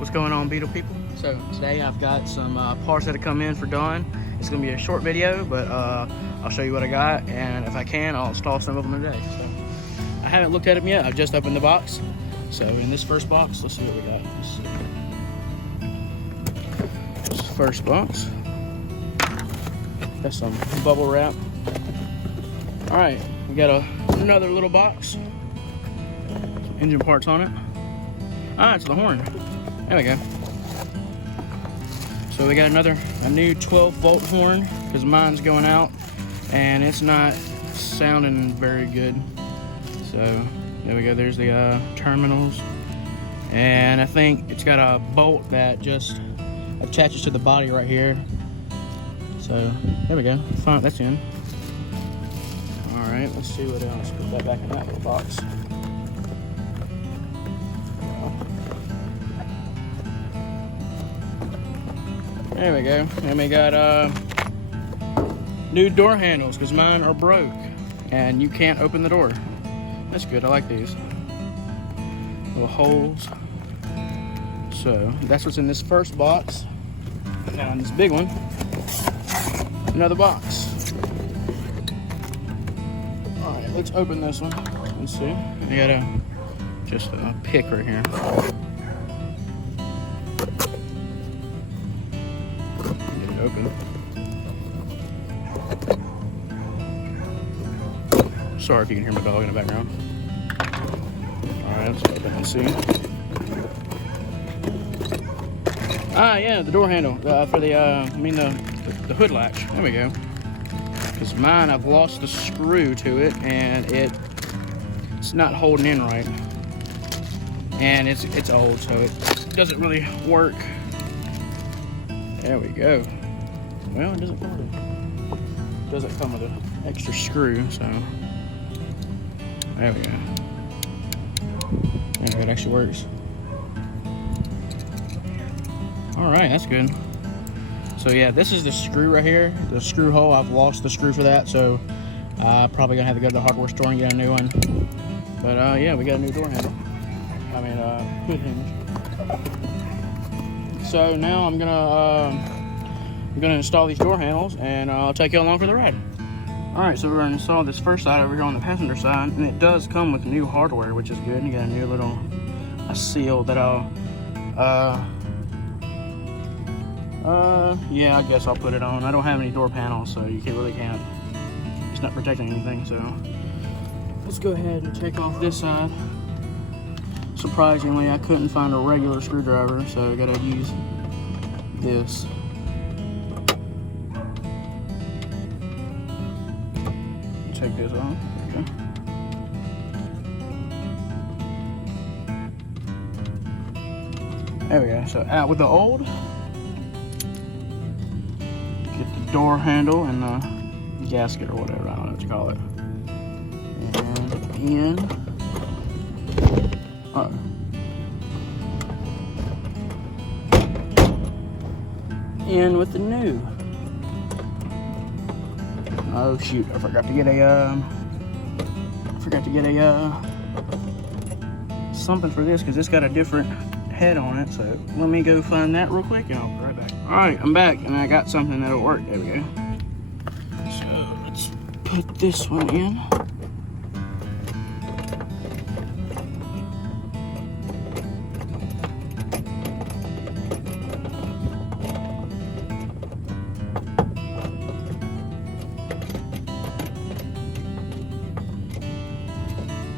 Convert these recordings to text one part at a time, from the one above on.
What's going on, Beetle people? So today I've got some parts that have come in for Dawn. It's gonna be a short video, but I'll show you what I got, and if I can, I'll install some of them today. So I haven't looked at them yet. I've just opened the box. So in this first box, let's see what we got. This first box. Got some bubble wrap. All right, we got another little box. Some engine parts on it. Ah, it's the horn. There we go. So we got a new 12-volt horn because mine's going out and it's not sounding very good. So there we go. There's the terminals, and I think it's got a bolt that just attaches to the body right here. So there we go. Fine, that's in. All right, let's see what else. Put that back in that little box. There we go. And we got new door handles because mine are broke and you can't open the door. That's good. I like these little holes. So that's what's in this first box. Now in this big one, another box. All right, let's open this one. Let's see. We got just a pick right here. Open. Sorry if you can hear my dog in the background. Alright, let's open and see. Ah, yeah, the door handle for the hood latch. There we go. Because mine, I've lost the screw to it and it's not holding in right. And it's old, so it doesn't really work. There we go. Well, it doesn't come with an extra screw, so there we go. There, it actually works. All right, that's good. So yeah, this is the screw right here, the screw hole. I've lost the screw for that, so probably gonna have to go to the hardware store and get a new one. But yeah, we got a new door handle. I mean, hood hinge. So now I'm gonna install these door handles, and I'll take you along for the ride. All right, so we're gonna install this first side over here on the passenger side, and it does come with new hardware, which is good. You got a new little seal that yeah, I guess I'll put it on. I don't have any door panels, so you really can't. It's not protecting anything, so let's go ahead and take off this side. Surprisingly, I couldn't find a regular screwdriver, so I gotta use this. Take this off. There we go. So out with the old. Get the door handle and the gasket or whatever. I don't know what you call it. And in with the new. Oh shoot, I forgot to get something for this because it's got a different head on it. So let me go find that real quick and I'll be right back. All right, I'm back and I got something that'll work. There we go. So let's put this one in.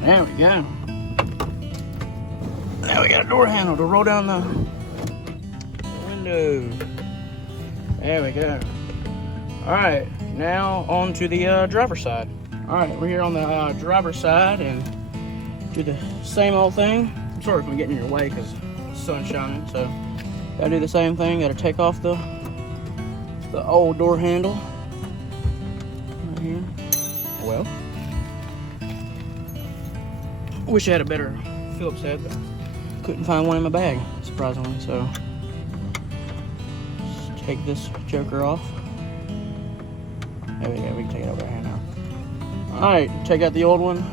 There we go. Now we got a door handle to roll down the window. There we go. All right, now on to the driver's side. All right, we're here on the driver's side and do the same old thing. I'm sorry if I'm getting in your way because the sun's shining. So gotta do the same thing. Gotta take off the old door handle right here. Well, wish I had a better Phillips head, but couldn't find one in my bag, surprisingly. So just take this joker off. There we go. We can take it over here now. All right, take out the old one.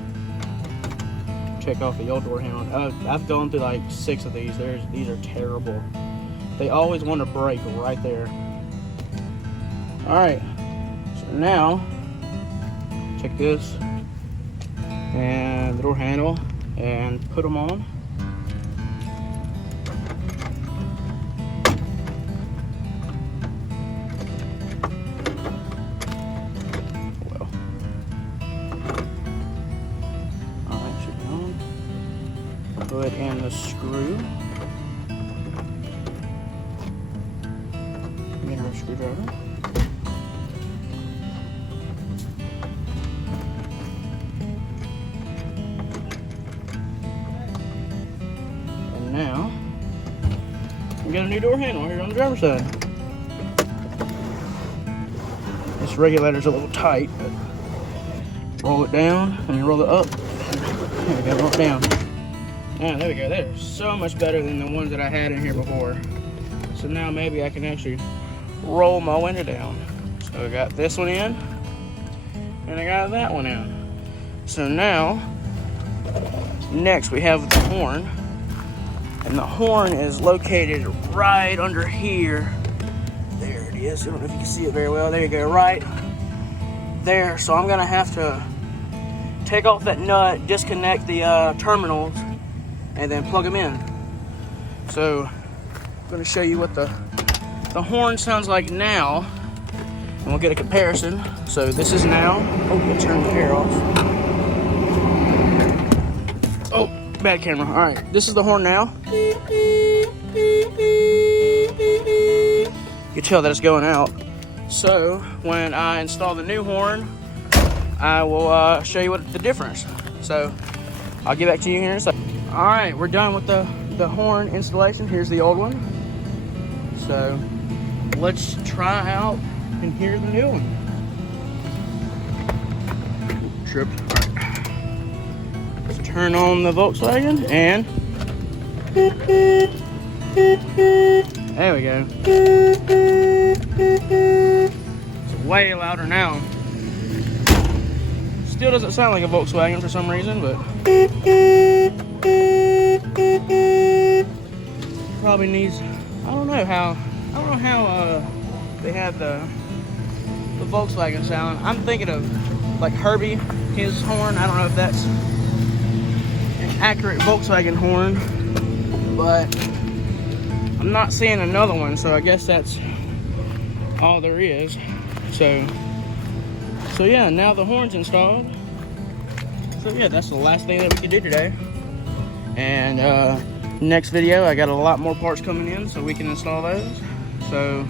check off the Yall door handle. I've gone through like 6 of these. These are terrible. They always want to break right there. All right, so now take this and the door handle and put them on. Well, all right, should be on. Put in the screw. Get our screwdriver. Now, we got a new door handle here on the driver's side. This regulator's a little tight, but roll it down, roll it up. There we go, roll it down. Now, there we go. They're so much better than the ones that I had in here before. So now maybe I can actually roll my window down. So I got this one in, and I got that one in. So now, next we have the horn. And the horn is located right under here. There it is. I don't know if you can see it very well. There you go, right there. So I'm gonna have to take off that nut, disconnect the terminals, and then plug them in. So I'm gonna show you what the horn sounds like now, and we'll get a comparison. So this is now. Oh, I turned the air off. Oh, bad camera. All right, this is the horn now. You can tell that it's going out. So when I install the new horn, I will show you what the difference. So I'll get back to you here in a second. All right, we're done with the horn installation. Here's the old one. So let's try out and hear the new one. Tripped. Let's turn on the Volkswagen and there we go. It's way louder now. Still doesn't sound like a Volkswagen for some reason, but probably needs. I don't know how they have the Volkswagen sound. I'm thinking of like Herbie, his horn. I don't know if that's an accurate Volkswagen horn, but I'm not seeing another one, so I guess that's all there is. So yeah, now the horn's installed. So yeah, that's the last thing that we can do today. And next video, I got a lot more parts coming in, so we can install those. So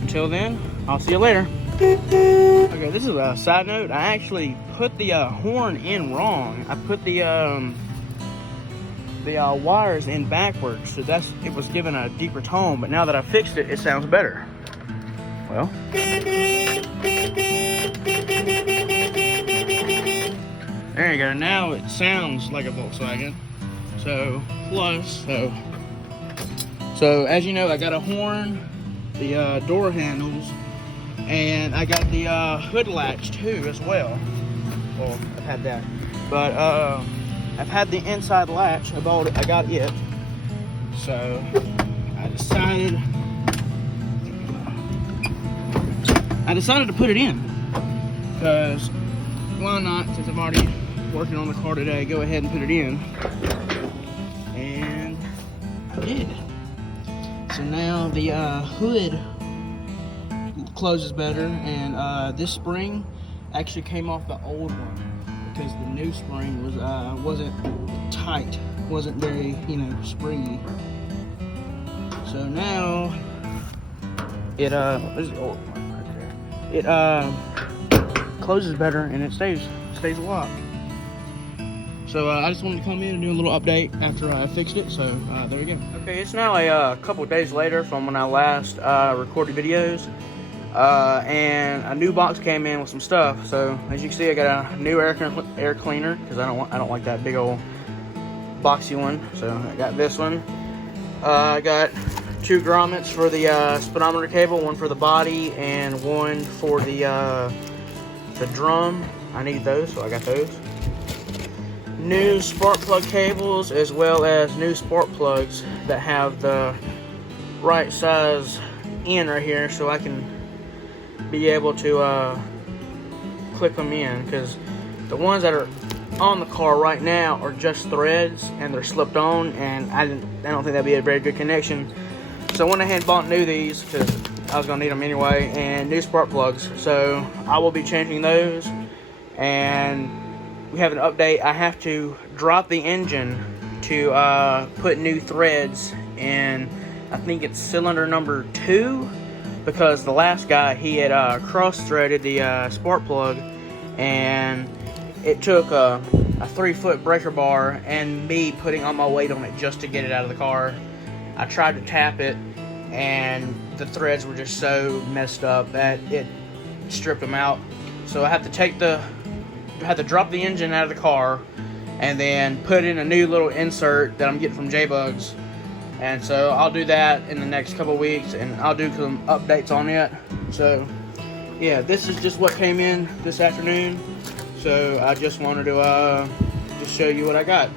until then, I'll see you later. Okay, this is a side note. I actually put the horn in wrong. I put the wires in backwards, so it was given a deeper tone, but now that I fixed it, it sounds better. Well, there you go. Now it sounds like a Volkswagen. So as you know, I got a horn, the door handles, and I got the hood latch too as well. Well, I've had that, but I've had the inside latch. I got it. So I decided to put it in, because why not, since I'm already working on the car today, go ahead and put it in. And I did. So now the hood closes better, and this spring actually came off the old one, because the new spring wasn't tight, wasn't very, springy. So now it where's the old one right there? It closes better, and it stays locked. So I just wanted to come in and do a little update after I fixed it. So there we go. Okay, it's now a couple of days later from when I last recorded videos. And a new box came in with some stuff. So as you can see, I got a new air cleaner, because I don't like that big old boxy one. So I got this one. I got 2 grommets for the speedometer cable, one for the body and one for the drum. I need those, so I got those. new spark plug cables as well as new spark plugs that have the right size in right here, so I can be able to click them in, because the ones that are on the car right now are just threads and they're slipped on, and I don't think that'd be a very good connection. So I went ahead and bought new these because I was gonna need them anyway, and new spark plugs. So I will be changing those, and we have an update. I have to drop the engine to put new threads in. I think it's cylinder number 2, because the last guy, he had cross-threaded the spark plug, and it took a 3-foot breaker bar and me putting all my weight on it just to get it out of the car. I tried to tap it, and the threads were just so messed up that it stripped them out. So I had to drop the engine out of the car and then put in a new little insert that I'm getting from J-Bugs. And so I'll do that in the next couple weeks, and I'll do some updates on it. So yeah, this is just what came in this afternoon. So I just wanted to just show you what I got.